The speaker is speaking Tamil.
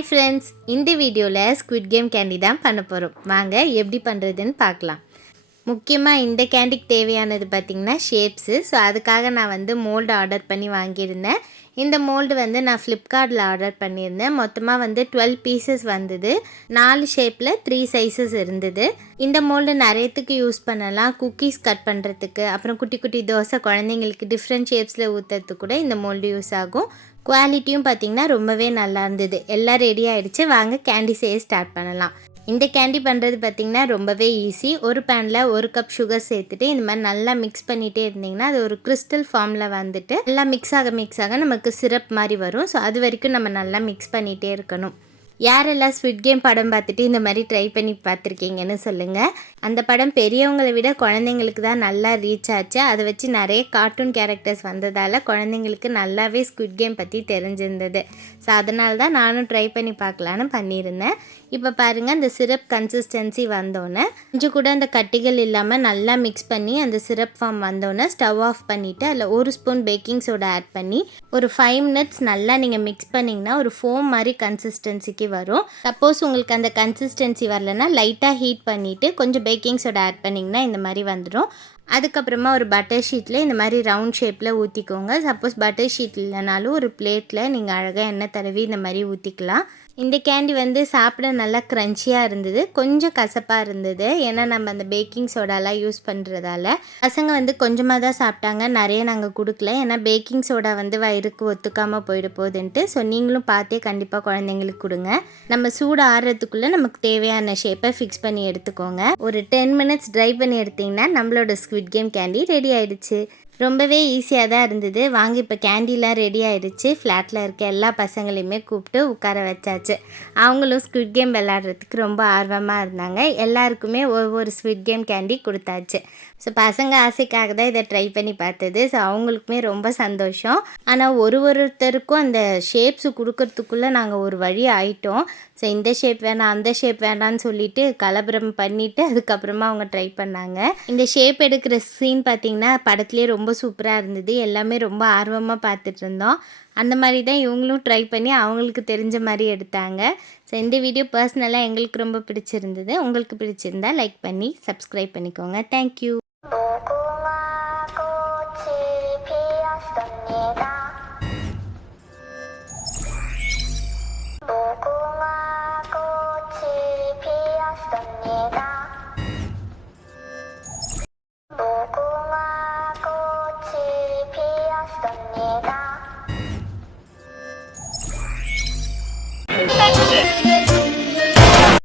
ஹாய் ஃப்ரெண்ட்ஸ் இந்த வீடியோவில் ஸ்குவிட் கேம் கேண்டி தான் பண்ண போகிறோம் வாங்க எப்படி பண்ணுறதுன்னு பார்க்கலாம். முக்கியமாக இந்த கேண்டிக்கு தேவையானது பார்த்திங்கன்னா ஷேப்ஸு ஸோ அதுக்காக நான் வந்து மோல்டு ஆர்டர் பண்ணி வாங்கியிருந்தேன். இந்த மோல்டு வந்து நான் ஃப்ளிப்கார்ட்டில் ஆர்டர் பண்ணியிருந்தேன். மொத்தமாக வந்து டுவெல் பீசஸ் வந்தது. நாலு ஷேப்பில் த்ரீ சைஸஸ் இருந்தது. இந்த மோல்டு நிறையத்துக்கு யூஸ் பண்ணலாம். குக்கீஸ் கட் பண்ணுறதுக்கு அப்புறம் குட்டி குட்டி தோசை குழந்தைங்களுக்கு டிஃப்ரெண்ட் ஷேப்ஸில் ஊற்றுறதுக்கு கூட இந்த மோல்டு யூஸ் ஆகும். குவாலிட்டியும் பார்த்திங்கன்னா ரொம்பவே நல்லா இருந்தது. எல்லாம் ரெடி ஆகிடுச்சு வாங்க கேண்டி செய்ய ஸ்டார்ட் பண்ணலாம். இந்த கேண்டி பண்ணுறது பார்த்திங்கன்னா ரொம்பவே ஈஸி ஒரு பேனில் ஒரு கப் சுகர் சேர்த்துட்டு இந்த மாதிரி நல்லா மிக்ஸ் பண்ணிகிட்டே இருந்திங்கன்னா அது ஒரு கிறிஸ்டல் ஃபார்மில் வந்துட்டு நல்லா மிக்ஸ் ஆக மிக்ஸ் ஆக நமக்கு சிரப் மாதிரி வரும். ஸோ அது வரைக்கும் நம்ம நல்லா மிக்ஸ் பண்ணிகிட்டே இருக்கணும். யாரெல்லாம் ஸ்விட் கேம் படம் பார்த்துட்டு இந்த மாதிரி ட்ரை பண்ணி பார்த்துருக்கீங்கன்னு சொல்லுங்கள் அந்த படம் பெரியவங்களை விட குழந்தைங்களுக்கு தான் நல்லா ரீச் ஆச்சு. அதை வச்சு நிறைய கார்ட்டூன் கேரக்டர்ஸ் வந்ததால் குழந்தைங்களுக்கு நல்லாவே ஸ்குவிட் கேம் பற்றி தெரிஞ்சிருந்தது. ஸோ அதனால தான் நானும் ட்ரை பண்ணி பார்க்கலான்னு பண்ணியிருந்தேன். இப்போ பாருங்கள் அந்த சிரப் கன்சிஸ்டன்சி வந்தோடனே கொஞ்சம் கூட அந்த கட்டிகள் இல்லாமல் நல்லா மிக்ஸ் பண்ணி அந்த சிரப் ஃபார்ம் வந்தோடனே ஸ்டவ் ஆஃப் பண்ணிவிட்டு அதில் ஒரு ஸ்பூன் பேக்கிங் சோடா ஆட் பண்ணி ஒரு ஃபைவ் மினிட்ஸ் நல்லா நீங்கள் மிக்ஸ் பண்ணிங்கன்னா ஒரு ஃபோம் மாதிரி கன்சிஸ்டன்சிக்கு வரும். சப்போஸ் உங்களுக்கு அந்த கன்சிஸ்டன்சி வரலன்னா லைட்டாக ஹீட் பண்ணிவிட்டு கொஞ்சம் பேக்கிங் சோடா ஆட் பண்ணிங்கன்னா இந்த மாதிரி வந்துடும் அதுக்கப்புறமா ஒரு பட்டர் ஷீட்டில் இந்த மாதிரி ரவுண்ட் ஷேப்பில் ஊற்றிக்கோங்க சப்போஸ் பட்டர் ஷீட் இல்லைனாலும் ஒரு பிளேட்டில் நீங்கள் அழகாக எண்ணெய் தடவி இந்த மாதிரி ஊற்றிக்கலாம் இந்த கேண்டி வந்து சாப்பிட நல்லா க்ரன்ச்சியாக இருந்தது. கொஞ்சம் கசப்பாக இருந்தது. ஏன்னா நம்ம அந்த பேக்கிங் சோடாலாம் யூஸ் பண்ணுறதால பசங்க வந்து கொஞ்சமாக தான் சாப்பிட்டாங்க. நிறைய நாங்கள் கொடுக்கல. ஏன்னா பேக்கிங் சோடா வந்து வயிறுக்கு ஒத்துக்காமல் போயிட போகுதுன்ட்டு. ஸோ நீங்களும் பார்த்தே கண்டிப்பாக குழந்தைங்களுக்கு கொடுங்க. நம்ம சூடு ஆறுறதுக்குள்ளே நமக்கு தேவையான ஷேப்பை ஃபிக்ஸ் பண்ணி எடுத்துக்கோங்க. ஒரு டென் மினிட்ஸ் ட்ரை பண்ணி எடுத்திங்கன்னா நம்மளோட ஸ்குவிட் கேம் கேண்டி ரெடி ஆயிடுச்சு. ரொம்பவே ஈஸியாக தான் இருந்தது. வாங்க இப்போ கேண்டிலாம் ரெடி ஆயிடுச்சு. ஃப்ளாட்டில் இருக்க எல்லா பசங்களையுமே கூப்பிட்டு உட்கார வச்சாச்சு. அவங்களும் ஸ்குவிட் கேம் விளாட்றதுக்கு ரொம்ப ஆர்வமாக இருந்தாங்க. எல்லாருக்குமே ஒவ்வொரு ஸ்வீட் கேம் கேண்டி கொடுத்தாச்சு. ஸோ பசங்க ஆசைக்காக தான் இதை ட்ரை பண்ணி பார்த்தது. ஸோ அவங்களுக்குமே ரொம்ப சந்தோஷம். ஆனால் ஒரு ஒருத்தருக்கும் அந்த ஷேப்ஸ் கொடுக்கறதுக்குள்ளே நாங்கள் ஒரு வழி ஆயிட்டோம். ஸோ இந்த ஷேப் வேணாம் அந்த ஷேப் வேணான்னு சொல்லிட்டு கலபரம் பண்ணிவிட்டு அதுக்கப்புறமா அவங்க ட்ரை பண்ணாங்க. இந்த ஷேப் எடுக்கிற சீன் பார்த்திங்கன்னா படத்துலேயே ரொம்ப சூப்பராக இருந்தது. எல்லாமே ரொம்ப ஆர்வமாக பார்த்துட்டு இருந்தோம். அந்த மாதிரி தான் இவங்களும் ட்ரை பண்ணி அவங்களுக்கு தெரிஞ்ச மாதிரி எடுத்தாங்க. ஸோ இந்த வீடியோ பர்சனலாக எங்களுக்கு ரொம்ப பிடிச்சிருந்தது. உங்களுக்கு பிடிச்சிருந்தா லைக் பண்ணி சப்ஸ்கிரைப் பண்ணிக்கோங்க. தேங்க்யூ